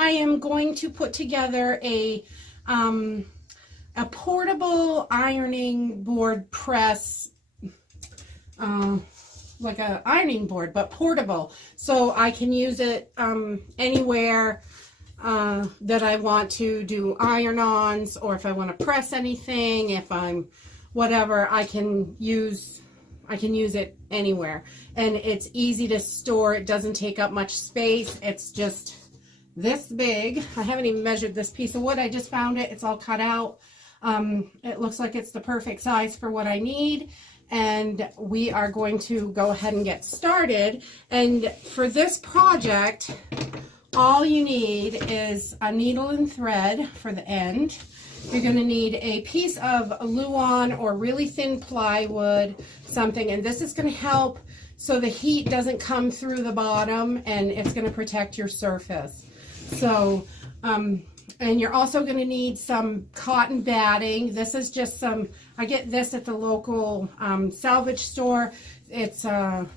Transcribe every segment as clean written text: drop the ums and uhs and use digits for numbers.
I am going to put together a portable ironing board press, like a ironing board, but portable, so I can use it anywhere that I want to do iron-ons, or if I want to press anything, if I'm whatever, I can use it anywhere. And it's easy to store. It doesn't take up much space. It's just this big. I haven't even measured this piece of wood. I just found it. It's all cut out. It looks like it's the perfect size for what I need. And we are going to go ahead and get started. And for this project, all you need is a needle and thread for the end. You're going to need a piece of Luan or really thin plywood, something, and this is going to help so the heat doesn't come through the bottom, and it's going to protect your surface. So, and you're also going to need some cotton batting. This is just some, I get this at the local salvage store. It's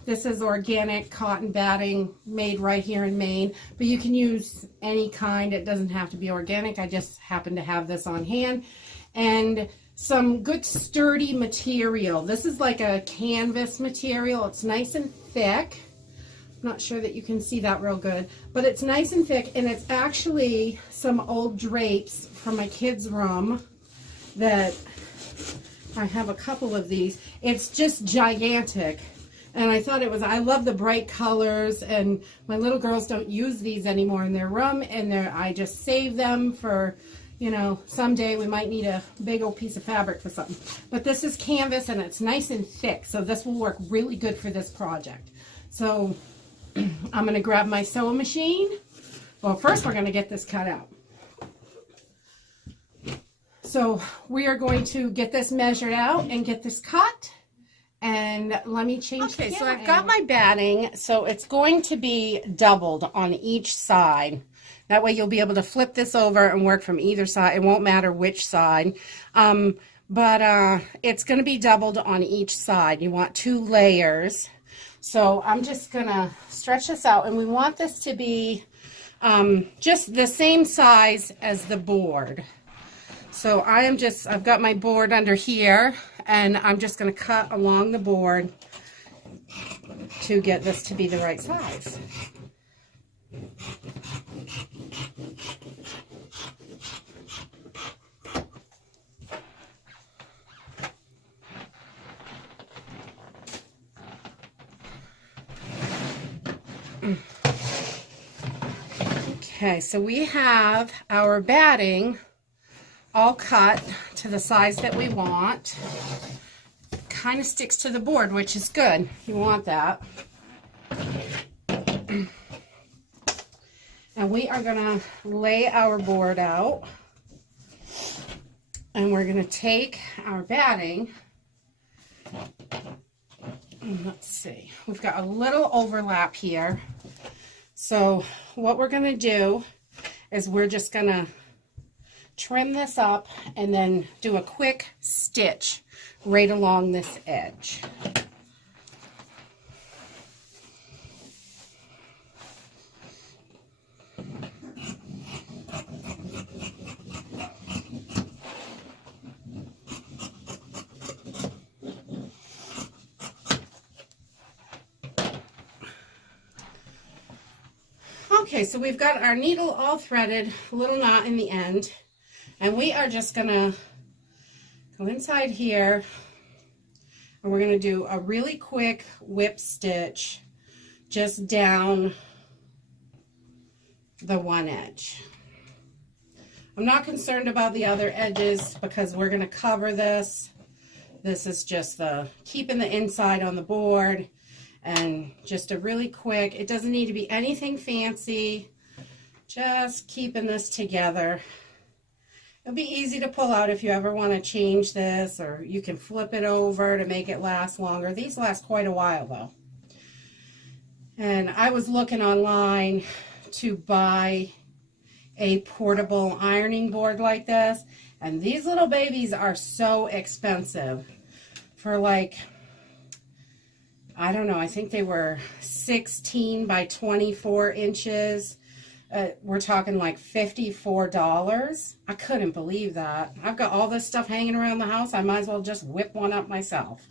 this is organic cotton batting made right here in Maine, but you can use any kind. It doesn't have to be organic. I just happen to have this on hand. And some good sturdy material. This is like a canvas material. It's nice and thick. I'm not sure that you can see that real good, but it's nice and thick, and it's actually some old drapes from my kids' room that I have a couple of these. It's just gigantic, and I thought it was, I love the bright colors, and my little girls don't use these anymore in their room, and I just save them for, you know, someday we might need a big old piece of fabric for something. But this is canvas, and it's nice and thick, so this will work really good for this project. So I'm going to grab my sewing machine. Well, first we're going to get this cut out. So we are going to get this measured out and get this cut. And let me change the camera. So I've got my batting, so it's going to be doubled on each side. That way you'll be able to flip this over and work from either side. It won't matter which side. But it's going to be doubled on each side. You want 2 layers. So I'm just going to stretch this out, and we want this to be just the same size as the board. So I've got my board under here, and I'm just going to cut along the board to get this to be the right size. Okay, so we have our batting all cut to the size that we want. Kind of sticks to the board, which is good. You want that. And we are going to lay our board out. And we're going to take our batting. Let's see. We've got a little overlap here. So what we're going to do is we're just going to trim this up and then do a quick stitch right along this edge. Okay, so we've got our needle all threaded, a little knot in the end, and we are just going to go inside here, and we're going to do a really quick whip stitch just down the one edge. I'm not concerned about the other edges because we're going to cover this. This is just keeping the inside on the board. And just a really quick, it doesn't need to be anything fancy, just keeping this together. It'll be easy to pull out if you ever want to change this, or you can flip it over to make it last longer. These last quite a while though. And I was looking online to buy a portable ironing board like this, and these little babies are so expensive. For like, I don't know, I think they were 16 by 24 inches. we're talking like $54. I couldn't believe that. I've got all this stuff hanging around the house. I might as well just whip one up myself.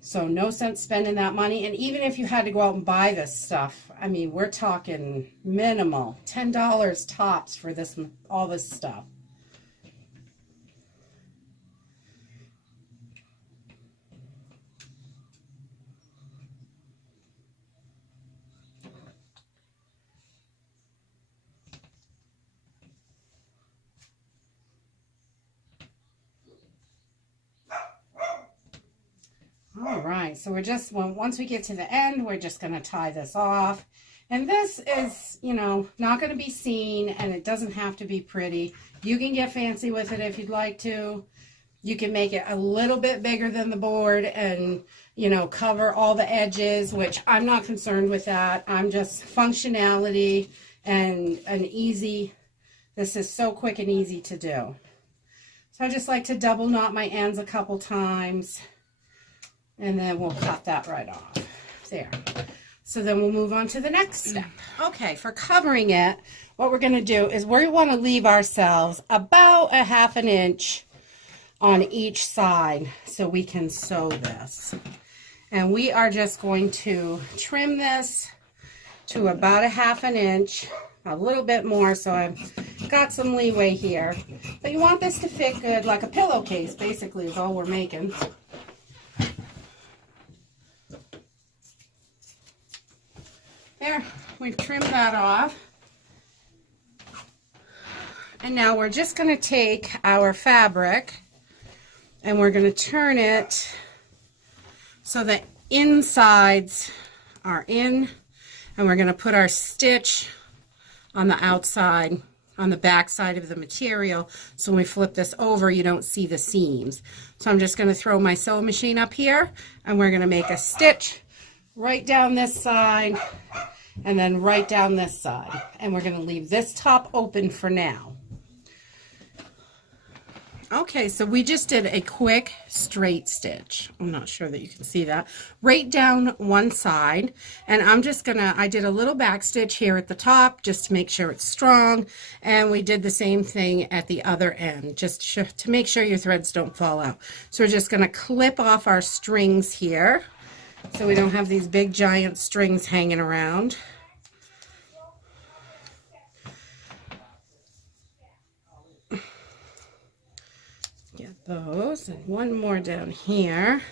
So no sense spending that money. And even if you had to go out and buy this stuff, I mean, we're talking minimal, $10 tops for this, all this stuff. All right, so we're just, once we get to the end, we're just going to tie this off. And this is, you know, not going to be seen, and it doesn't have to be pretty. You can get fancy with it if you'd like to. You can make it a little bit bigger than the board and, you know, cover all the edges, which I'm not concerned with that. I'm just functionality and an easy, this is so quick and easy to do. So I just like to double knot my ends a couple times. And then we'll cut that right off. There. So then we'll move on to the next step. Okay, for covering it, what we're going to do is we want to leave ourselves about a ½ inch on each side so we can sew this. And we are just going to trim this to about a ½ inch, a little bit more, so I've got some leeway here. But you want this to fit good, like a pillowcase basically is all we're making. There, we've trimmed that off. And now we're just going to take our fabric and we're going to turn it so the insides are in, and we're going to put our stitch on the outside, on the back side of the material, so when we flip this over you don't see the seams. So I'm just going to throw my sewing machine up here and we're going to make a stitch right down this side and then right down this side, and we're going to leave this top open for now. Okay, so we just did a quick straight stitch. I'm not sure that you can see that. Right down one side, and I'm just gonna, I did a little back stitch here at the top just to make sure it's strong, and we did the same thing at the other end just to make sure your threads don't fall out. So we're just gonna clip off our strings here so we don't have these big giant strings hanging around. Get those, and one more down here.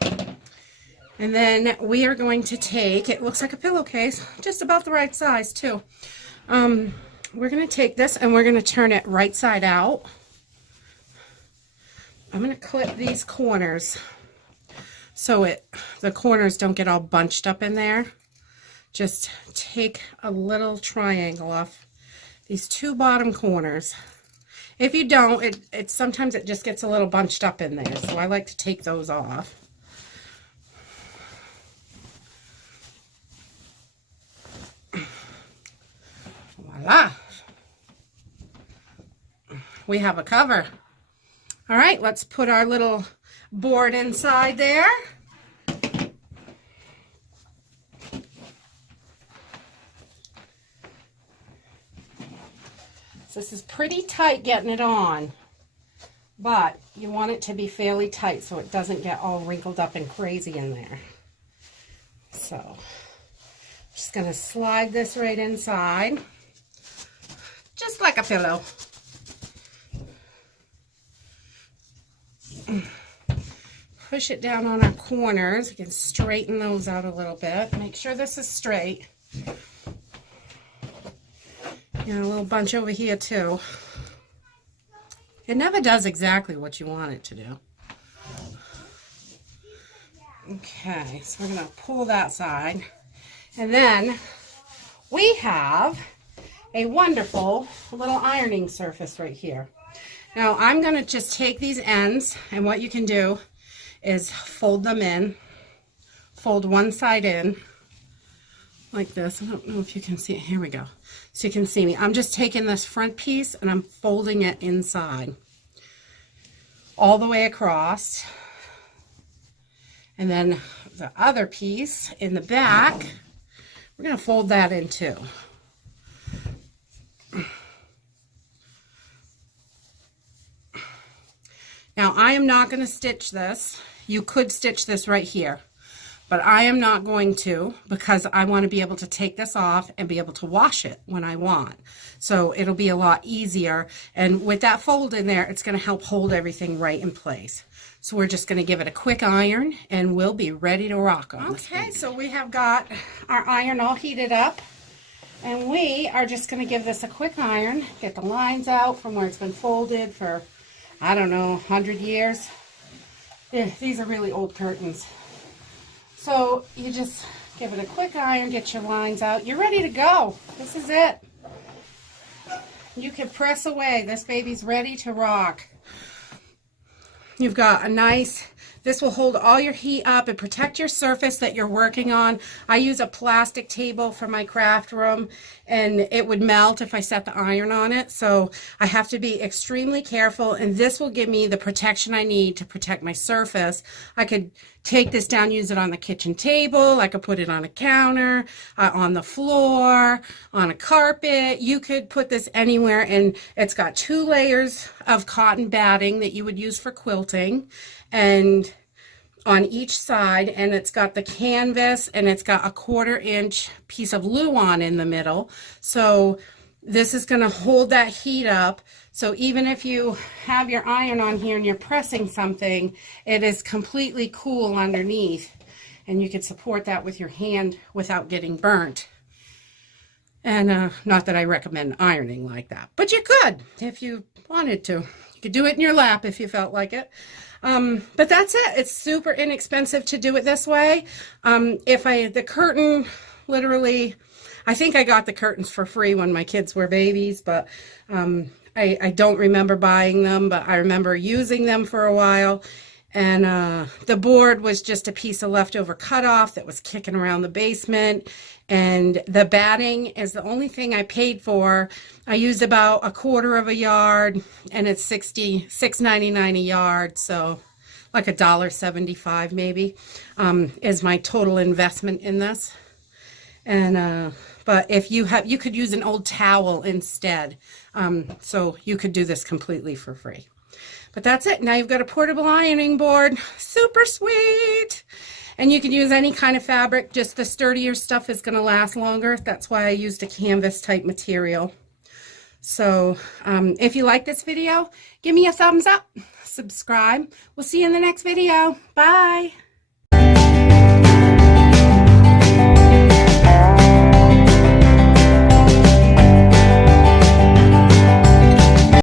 And then we are going to take, it looks like a pillowcase, just about the right size too. We're going to take this and we're going to turn it right side out. I'm going to clip these corners so the corners don't get all bunched up in there. Just take a little triangle off these two bottom corners. If you don't, sometimes it just gets a little bunched up in there, so I like to take those off. Voila! We have a cover. All right, let's put our little board inside there. So this is pretty tight getting it on, but you want it to be fairly tight so it doesn't get all wrinkled up and crazy in there. So I'm just going to slide this right inside, just like a pillow. Push it down on our corners. You can straighten those out a little bit. Make sure this is straight. And a little bunch over here too. It never does exactly what you want it to do. Okay, so we're going to pull that side. And then we have a wonderful little ironing surface right here. Now I'm going to just take these ends, and what you can do is fold them in, fold one side in like this. I don't know if you can see it. Here we go. So you can see me. I'm just taking this front piece and I'm folding it inside all the way across. And then the other piece in the back, we're going to fold that in too. Now, I am not going to stitch this. You could stitch this right here, but I am not going to, because I want to be able to take this off and be able to wash it when I want. So it'll be a lot easier. And with that fold in there, it's going to help hold everything right in place. So we're just going to give it a quick iron and we'll be ready to rock on this baby. Okay, so we have got our iron all heated up. And we are just going to give this a quick iron, get the lines out from where it's been folded for, I don't know, 100 years. Yeah, these are really old curtains. So you just give it a quick iron, get your lines out. You're ready to go. This is it. You can press away. This baby's ready to rock. You've got a nice, this will hold all your heat up and protect your surface that you're working on. I use a plastic table for my craft room, and it would melt if I set the iron on it. So I have to be extremely careful, and this will give me the protection I need to protect my surface. I could take this down, use it on the kitchen table. I could put it on a counter, on the floor, on a carpet. You could put this anywhere, and it's got 2 layers of cotton batting that you would use for quilting, and on each side, and it's got the canvas, and it's got a 1/4 inch piece of luan in the middle. So this is going to hold that heat up. So even if you have your iron on here and you're pressing something, it is completely cool underneath, and you can support that with your hand without getting burnt. And not that I recommend ironing like that, but you could if you wanted to. You could do it in your lap if you felt like it. But that's it. It's super inexpensive to do it this way. The curtain, literally, I think I got the curtains for free when my kids were babies, but I don't remember buying them, but I remember using them for a while. And the board was just a piece of leftover cutoff that was kicking around the basement. And the batting is the only thing I paid for. I used about 1/4 yard, and it's $6.99 a yard, so like $1.75 maybe is my total investment in this. And but if you could use an old towel instead, so you could do this completely for free. But that's it. Now you've got a portable ironing board. Super sweet. And you can use any kind of fabric. Just the sturdier stuff is going to last longer. That's why I used a canvas type material. So if you like this video, give me a thumbs up. Subscribe. We'll see you in the next video. Bye.